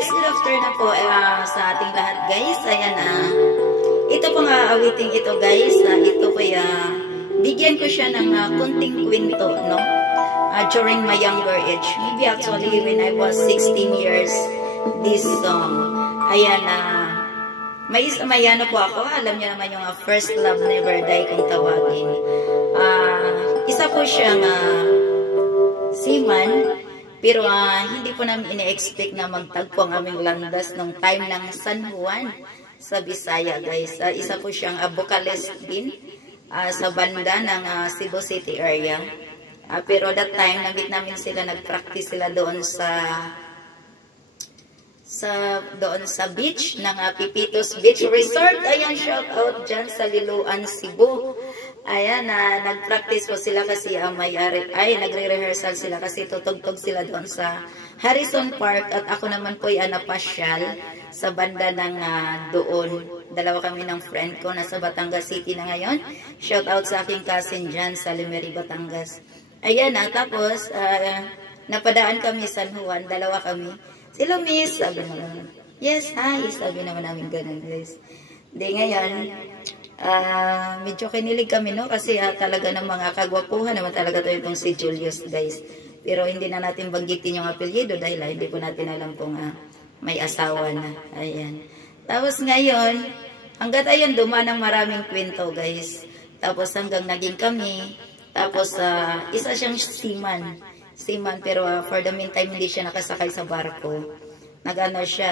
Good afternoon po sa ating lahat guys. Ayan ito pong awiting ito guys. Ito po bigyan ko siya ng kunting kwento, no? During my younger age. Maybe actually when I was 16 years, this song. Ayan may ano po ako. Alam niyo naman yung first love never die kung tawagin. Isa po siyang seaman. Pero hindi po namin ine-expect na magtagpo ang aming landas nung time ng San Juan sa Bisaya guys. Isa po siyang vocalist din sa banda ng Cebu City area. Pero that time, nabit namin sila, nag-practice sila doon sa beach ng Pipitos Beach Resort. Ayan, shout out dyan sa Liloan, Cebu. Ayan, nag-practice po sila kasi nagre-rehearsal sila kasi tutugtog sila doon sa Harrison Park at ako naman po napasyal sa banda ng doon. Dalawa kami ng friend ko, nasa Batangas City na ngayon. Shout out sa aking cousin dyan sa Limeri, Batangas. Ayan tapos napadaan kami San Juan, dalawa kami. Sila miss, sabi naman. Yes, hi, sabi naman namin ganun guys. Di ngayon, medyo kinilig kami, no? Kasi talaga ng mga kagwapuhan naman talaga to itong si Julius, guys. Pero hindi na natin banggitin yung apelyido dahil hindi po natin alam kung may asawa na. Ayan. Tapos ngayon, hanggat ayun, dumaan ng maraming kwento, guys. Tapos hanggang naging kami. Tapos, isa siyang seaman, pero for the meantime, hindi siya nakasakay sa barko. Nag-ano siya,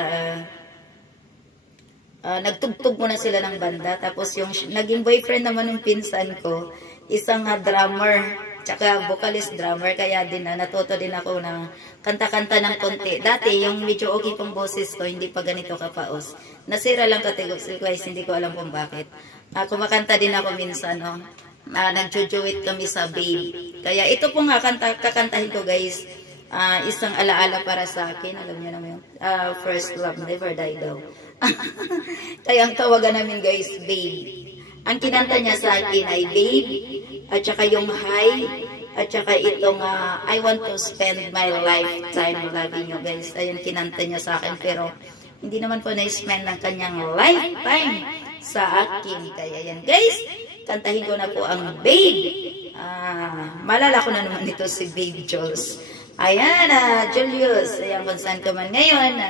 nagtugtog muna sila ng banda. Tapos yung naging boyfriend naman ng pinsan ko, isang drummer, tsaka vocalist drummer. Kaya din natuto din ako ng kanta-kanta ng konti. Dati yung medyo okay pang boses ko, hindi pa ganito kapaos. Nasira lang kategory guys, hindi ko alam kung bakit. Kumakanta din ako minsan, no? Nagjujuit kami sa Babe. Kaya ito po nga kakantahin ko guys, isang alaala para sa akin. Alam niyo naman yung first love never die daw. Kaya ang tawagan namin guys, Babe. Ang kinanta niya sa akin ay Babe, at saka yung hi, at saka itong I want to spend my lifetime loving you guys. Ayun kinanta niya sa akin, pero hindi naman po na-spend ng kanyang lifetime sa akin. Kaya yan guys, kantahin ko na po ang Babe. Malala ko na naman ito si Babe Jules. Ayan, Julius. Ayan, kung saan ka man ngayon.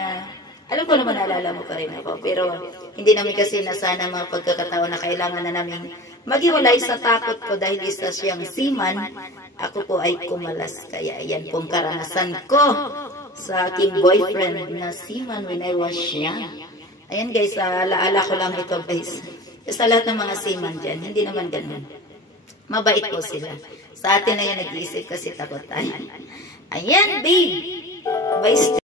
Alam ko naman naalala mo pa rin ako. Pero hindi namin kasi nasana mga pagkakataon na kailangan na namin maghiwalay sa takot ko dahil isa siyang seaman. Ako po ay kumalas. Kaya ayan pong karanasan ko sa aking boyfriend na seaman when I was young. Ayan guys, alaala ko lang ito guys. Sa lahat ng mga seaman dyan, hindi naman ganun. Mabait po sila. Sa atin na yan nag-iisip kasi takot tayo. Ayan, Babe. Bye.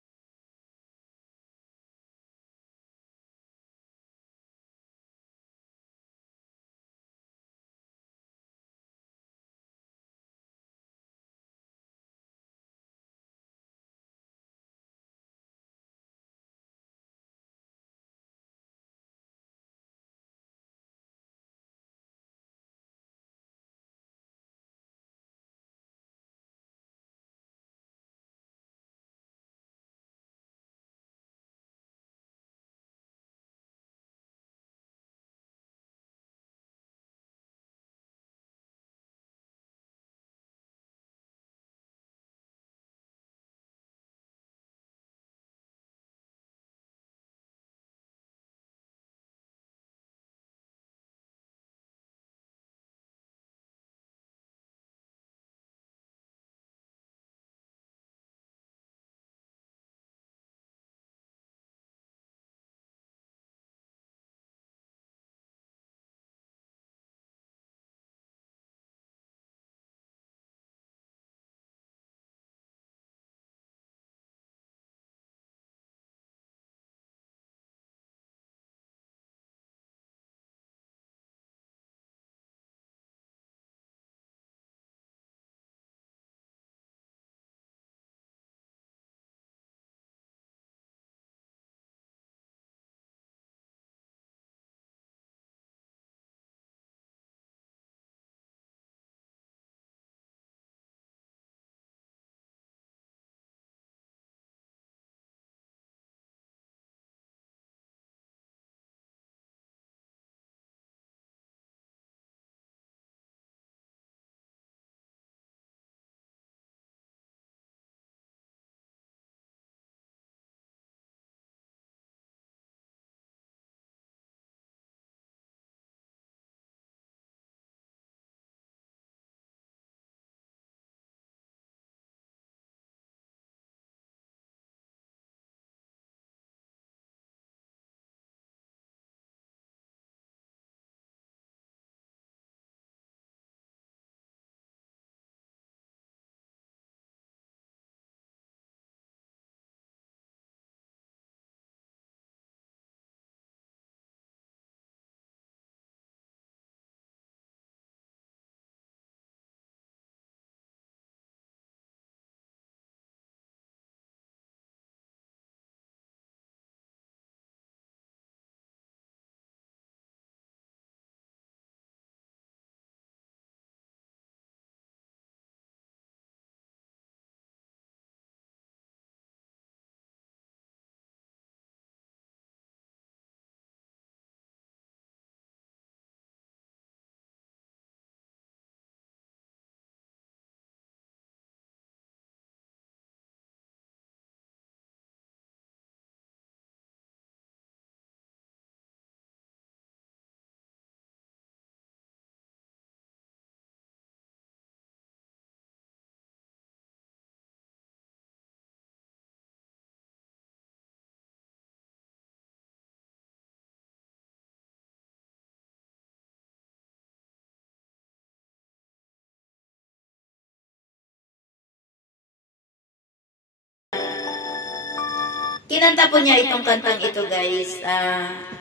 Kinanta po niya itong kantang ito, guys,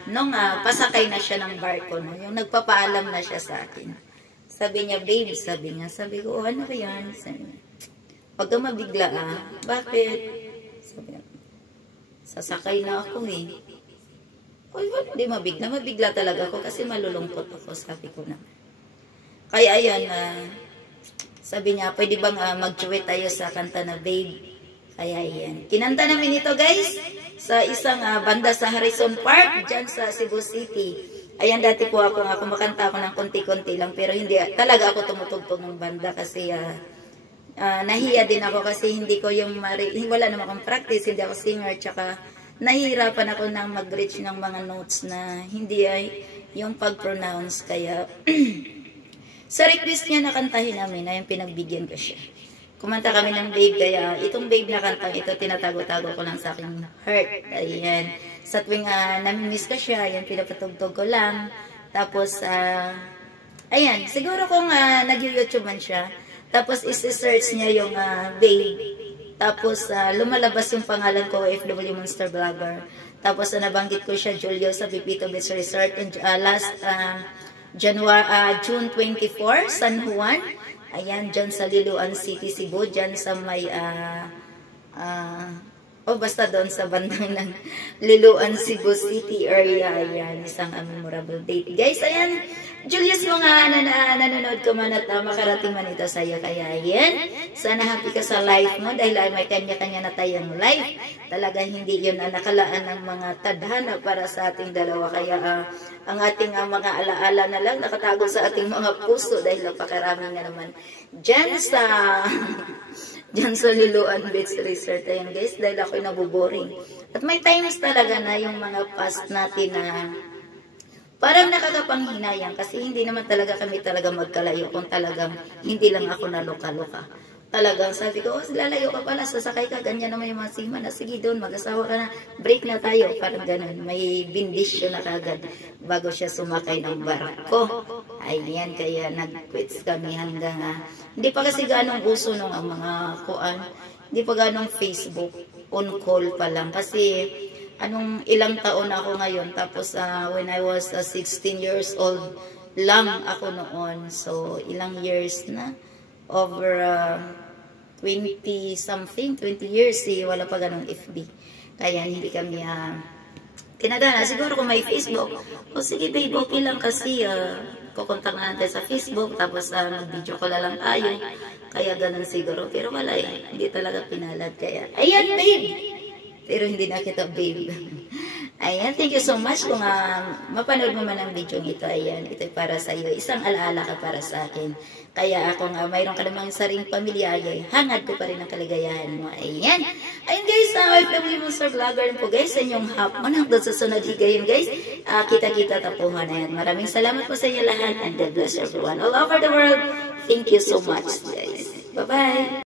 nung pasakay na siya ng barko, no? Yung nagpapaalam na siya sa akin. Sabi niya, babe, sabi ko, oh, ano ba yan? Sabi niya, huwag ka mabigla, Bakit? Sabi niya, sasakay na ako, eh. Uy, hindi mabigla. Mabigla talaga ako kasi malulungkot ako, sabi ko na. Kaya ayan, sabi niya, pwede bang mag-duet tayo sa kanta na Babe? Kaya ayan. Kinanta namin ito, guys, sa isang banda sa Harrison Park, dyan sa Cebu City. Ayan, dati po ako makanta ako ng konti-konti lang, pero hindi talaga ako tumutugtog ng banda kasi nahiya din ako kasi hindi ko wala naman akong practice, hindi ako singer, tsaka nahihirapan ako nang mag-reach ng mga notes na hindi ay yung pag-pronounce. Kaya sa request niya na kantahin namin, ayun, pinagbigyan ko siya. Kumanta kami ng Babe, kaya itong Babe na kantang ito, tinatago-tago ko lang sa aking heart. Ayan. Sa tuwing namimiss ko siya, ayan, pinapatugtog ko lang. Tapos, ayan, siguro kung nag-YouTube man siya, tapos isi-search niya yung Babe. Tapos, lumalabas yung pangalan ko, FW Monster Vlogger. Tapos, nabanggit ko siya, Julio, sa Pipito Beach Resort. And, June 24, San Juan. Ayan, dyan sa Liloan City, Cebu. Dyan sa may, basta doon sa bandang ng Liloan, Cebu City area. Ayan, isang memorable date. Guys, ayan, Julius, mga nanonood ko man at makarating man ito sa'yo. Kaya ayan, sana happy ka sa life mo dahil may kanya-kanya na tayong life. Talaga hindi yun nakalaan ng mga tadhana para sa ating dalawa. Kaya ang ating mga alaala na lang nakatago sa ating mga puso dahil napakarami nga naman dyan sa Liloan Beach Resort. Ayan, guys, dahil ako'y nabuboring. At may times talaga na yung mga past natin na parang nakakapanghinayang kasi hindi naman talaga kami magkalayo kung talagang hindi lang ako naloka-loka. Talagang sabi ko, lalayo ka pala, sasakay ka, ganyan naman yung mga sima na, sige doon, mag-asawa ka na, break na tayo, parang ganun. May bindisyon na kagad bago siya sumakay ng barko. Ayan, kaya nag-quits kami hanggang, hindi pa kasi ganong uso nung ang mga kuan, hindi pa ganong Facebook, on call pa lang, kasi ilang taon ako ngayon, tapos when I was 16 years old lang ako noon, so ilang years na, over 20 years, wala pa ganong FB, kaya hindi kami tinadana. Siguro kung may Facebook, sige babe, okay lang kasi kukontak na natin sa Facebook, tapos mag-video call lang tayo, kaya ganun siguro, pero wala hindi talaga pinalad, kaya ayan babe, pero hindi na kita babe. Ayan, thank you so much kung mapanood mo man ang video ito. Ayan, ito para sa iyo. Isang alaala ka para sa akin. Kaya kung mayroon ka namang saring pamilya, hangad ko pa rin ang kaligayahan mo. Ayan. Ayun guys, FW Monster Vlogger po guys, sa inyong hapon. Hanggang sa sunod higayon guys, kita-kita tapuhan. Ayan, maraming salamat po sa inyo lahat and God bless everyone all over the world. Thank you so much guys. Bye-bye.